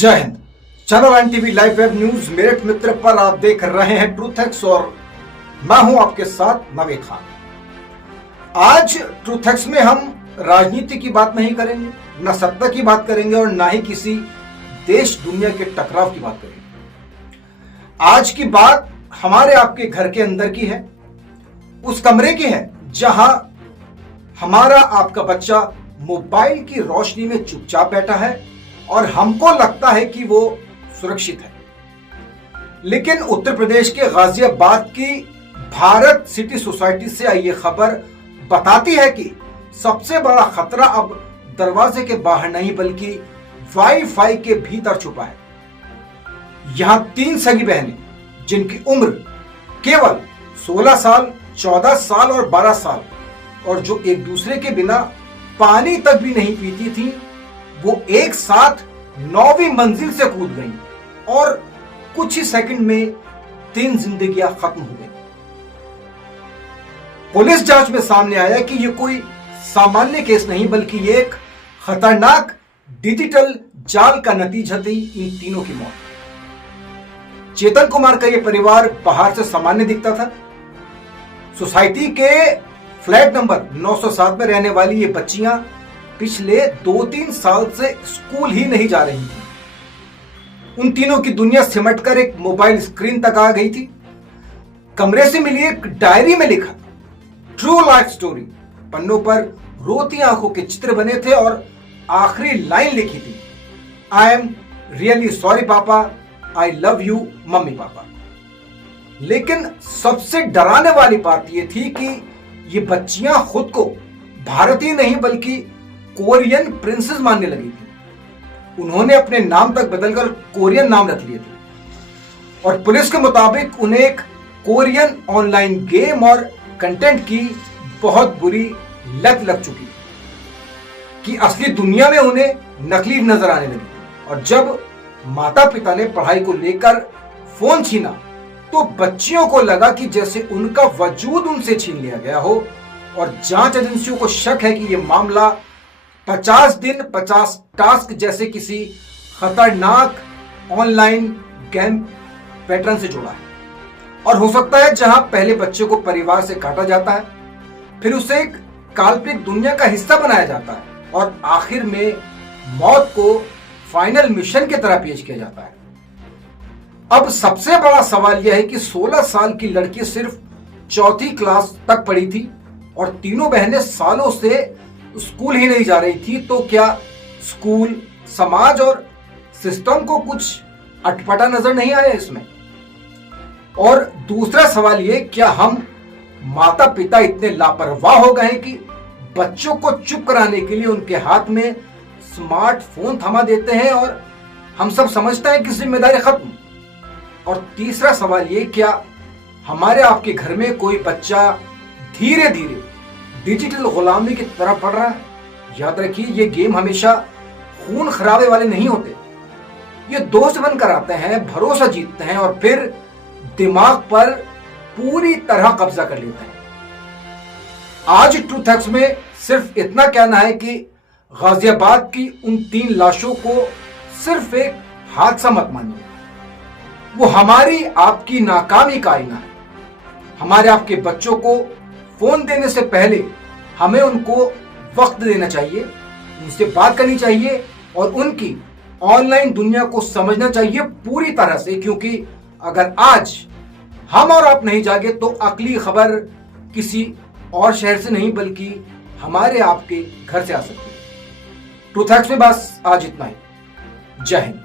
जय Hind. Channel NTV live web news Meerut मित्र पर आप देख रहे हैं ट्रूथ एक्स और मैं हूं आपके साथ नवीद खान। आज ट्रूथ एक्स में हम राजनीति की बात नहीं करेंगे, न सत्ता की बात करेंगे और ना ही किसी देश दुनिया के टकराव की बात करेंगे। आज की बात हमारे आपके घर के अंदर की है, उस कमरे की है जहां हमारा आपका बच्चा मोबाइल की रोशनी में चुपचाप बैठा है और हमको लगता है कि वो सुरक्षित है। लेकिन उत्तर प्रदेश के गाजियाबाद की भारत सिटी सोसाइटी से आई ये खबर बताती है कि सबसे बड़ा खतरा अब दरवाजे के बाहर नहीं बल्कि वाईफाई के भीतर छुपा है। यहां 3 सगी बहनें जिनकी उम्र केवल 16 साल, 14 साल और 12 साल और जो एक दूसरे के बिना पानी तक भी नहीं पीती थी, वो एक साथ 9वीं मंजिल से कूद गई और कुछ ही सेकंड में 3 जिंदगियां खत्म हो गई। पुलिस जांच में सामने आया कि ये कोई सामान्य केस नहीं बल्कि ये एक खतरनाक डिजिटल जाल का नतीजा थी इन तीनों की मौत। चेतन कुमार का ये परिवार बाहर से सामान्य दिखता था। सोसाइटी के फ्लैट नंबर 907 में रहने वाली ये बच्चियां पिछले 2-3 साल से स्कूल ही नहीं जा रही थी। उन तीनों की दुनिया सिमटकर एक मोबाइल स्क्रीन तक आ गई थी। कमरे से मिली एक डायरी में लिखा ट्रू लाइफ स्टोरी, पन्नों पर रोती आंखों के चित्र बने थे और आखिरी लाइन लिखी थी, आई एम रियली सॉरी पापा, I love you mummy papa. लेकिन सबसे डराने वाली बात यह थी कि ये बच्चियां खुद को भारतीय नहीं बल्कि कोरियन प्रिंसेस मानने लगी थी। उन्होंने अपने नाम तक बदलकर कोरियन नाम रख लिए थे और पुलिस के मुताबिक उन्हें एक कोरियन ऑनलाइन गेम और कंटेंट की बहुत बुरी लत लग चुकी कि असली दुनिया में उन्हें नकली नजर आने लगी। और जब माता पिता ने पढ़ाई को लेकर फोन छीना तो बच्चियों को लगा कि जैसे उनका वजूद उनसे छीन लिया गया हो और जांच एजेंसियों को शक है कि यह मामला 50 दिन 50 टास्क जैसे किसी खतरनाक ऑनलाइन गेम पैटर्न से जुड़ा है। और हो सकता है जहां पहले बच्चे को परिवार से काटा जाता है, फिर उसे एक काल्पनिक दुनिया का हिस्सा बनाया जाता है और आखिर में मौत को फाइनल मिशन की तरह पेश किया जाता है। अब सबसे बड़ा सवाल यह है कि 16 साल की लड़की सिर्फ 4ठी क्लास तक पढ़ी थी और तीनों बहनें सालों से स्कूल ही नहीं जा रही थी। तो क्या स्कूल, समाज और सिस्टम को कुछ अटपटा नजर नहीं आया इसमें? और दूसरा सवाल ये, क्या हम माता पिता इतने लापरवाह हो गए कि बच्चों को चुप कराने के लिए उनके हाथ में स्मार्टफोन थमा देते हैं और हम सब समझते हैं कि जिम्मेदारी खत्म? और तीसरा सवाल ये, क्या हमारे आपके घर में कोई बच्चा धीरे धीरे डिजिटल गुलामी की तरफ बढ़ रहा है? याद रखिए, ये गेम हमेशा खून खराबे वाले नहीं होते। ये दोस्त बनकर आते हैं, भरोसा जीतते हैं और फिर दिमाग पर पूरी तरह कब्जा कर लेते हैं। आज ट्रूथ एक्स में सिर्फ इतना कहना है कि गाजियाबाद की उन 3 लाशों को सिर्फ एक हादसा मत मानिए। वो हमारी आपकी नाकामी का आईना है। हमारे आपके बच्चों को फोन देने से पहले हमें उनको वक्त देना चाहिए, उनसे बात करनी चाहिए और उनकी ऑनलाइन दुनिया को समझना चाहिए पूरी तरह से, क्योंकि अगर आज हम और आप नहीं जागे तो अगली खबर किसी और शहर से नहीं बल्कि हमारे आपके घर से आ सकती है। ट्रूथ एक्स में बस आज इतना ही। जय हिंद।